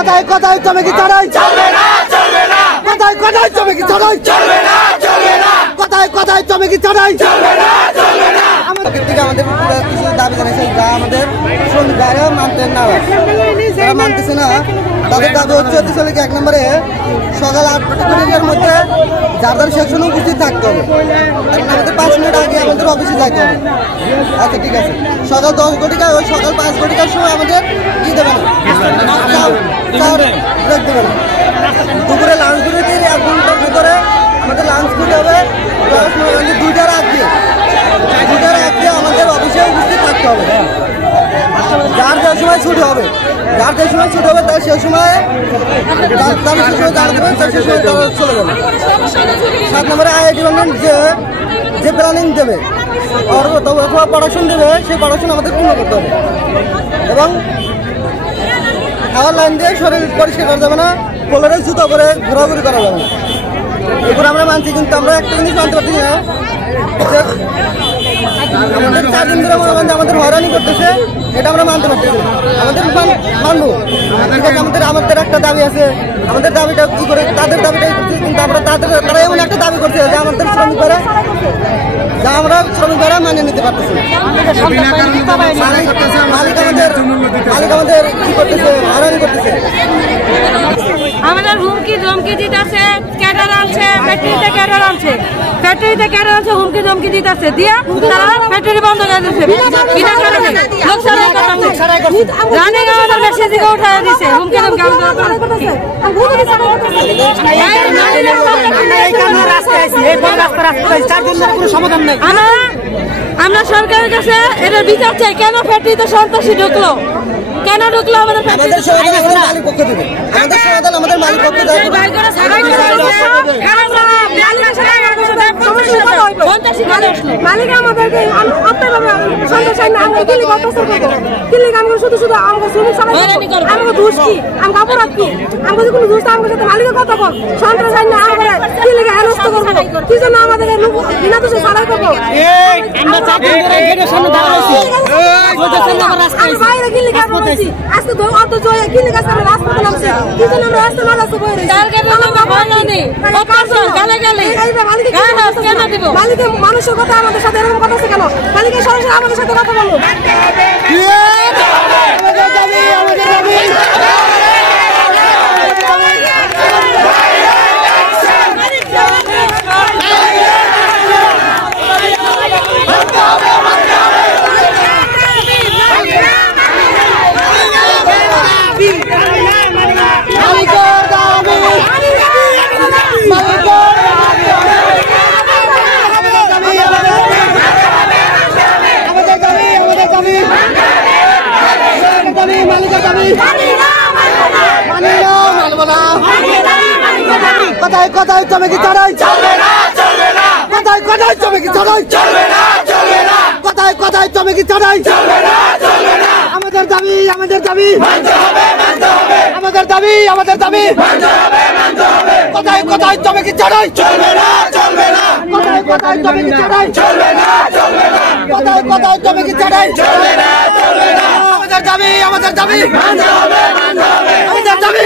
কোথায় কোথায় জমি চড়াই চলবে না চলবে না কোথায় কোথায় জমি চড়াই চলবে না চলবে না কোথায় কোথায় জমি চড়াই চলবে না চলবে না আমাদের থেকে আমাদের কিছু দাবি জানাইছে যা আমাদের শ্রমিকরা মানতে না তারা মানতেছে না। তাদের দাবি হচ্ছে শ্রমিক 1 নম্বরে সকাল 8টার মধ্যে যার যার সেকশনে উপস্থিত থাকতে হবে। আমাদের 5 মিনিট আগে আমাদের অফিসে যাইতে হবে। আচ্ছা ঠিক আছে, সকাল 10 ঘটিকায় ওই সকাল 5 ঘটিকার সময় আমাদের কি দেবে না ব্রেক দেবে না। দুপুরে লাঞ্চ ব্রেকে 1 ঘন্টার ভিতরে আমাদের লাঞ্চ করতে হবে। 2টার আগে আমাদের অফিসে উপস্থিত থাকতে হবে। যার যে সময় ছুটি হবে তার সেই সময় দাঁড়াতে তার সেই সময় তারা চলে যাবে। 7 নম্বরে আইআই ডিপার্টমেন্ট যে প্ল্যানিং দেবে অথবা পড়াশোনা দেবে সেই পড়াশোনা আমাদের পূর্ণ করতে হবে এবং খাওয়ার লাইন দিয়ে শরীর পরিষ্কার করা যাবে না, পোলারে জুতো করে ঘোরাঘুরি করা যাবে না। এরপর আমরা মানছি, কিন্তু আমরা একটা জিনিস মানতে পারছি না, আমাদের 4 দিন ধরে আমাদের হয়রানি করতেছে, এটা আমরা মানতে পারছি না। আমাদের মানবো ঠিক আছে, আমাদের একটা দাবি আছে, আমাদের দাবিটা কি করে তাদের দাবিটাই করছি, কিন্তু আমরা তারা এমন একটা দাবি করছে যে আমাদের শ্রমিকরা মানিয়ে নিতে পারতেছে না। মালিক আমাদের কি করতেছে, হয়রানি করতেছে। আমাদের হুমকি ধমকি দিতেছে, ক্যাডার আনছে, ফ্যাক্টরিতে ক্যাডার আনছে, হুমকি ধমকি দিতেছে, দিয়া তারা ফ্যাক্টরি বন্ধ করে দিচ্ছে। বিনা কারণে লোক ছাড়াই করতেছে, রানিং আমাদের মেশিন থেকে উঠাই দিচ্ছে, হুমকি ধমকি সমাধান নেই। আমরা সরকারের কাছে এটার বিচার চাই, কেন ফ্যাক্টরিতে সন্ত্রাসী ঢুকলো, কেন ঢুকলো আমাদের মালিক পক্ষ দেবে, আমাদের মালিক পক্ষ দেবে। মালিক আমাদেরকে শুধু শুধু আমাকে দোষ কি, আমাকে অপরাধ কি, আমাকে কোনো দোষ আমাদের সাথে মালিকের কথা বল, সন্ত্রাস আইন না আমাদের কিলিকে হেনস্থ করবো, কি জন্য আমাদের বিনা দোষে ছাড়াই করবো। বাইরে কিলি কাজ করছি, আজকে অত জয় কিলি কাজ করে রাজপথে নামছে, কি জন্য আমরা রাস্তা না রাস্তা বই রয়েছি। মালিকের মানুষের কথা আমাদের সাথে এরকম কথা আছে কেন, মালিকের সরাসরি আমাদের সাথে কথা বলো। কোথায় কোথায় জমি চড়াই চলবে না চলবে না কোথায় কোথায় জমি চড়াই চলবে না চলবে না কোথায় কোথায় জমি চড়াই চলবে না চলবে না আমাদের দাবি মানতে হবে আমাদের দাবি মানতে হবে কোথায় কোথায় জমি চড়াই চলবে না চলবে না কোথায় কোথায় জমি চড়াই চলবে না চলবে না কোথায় কোথায় জমি চড়াই চলবে না চলবে না আমাদের দাবি মানতে হবে আমাদের দাবি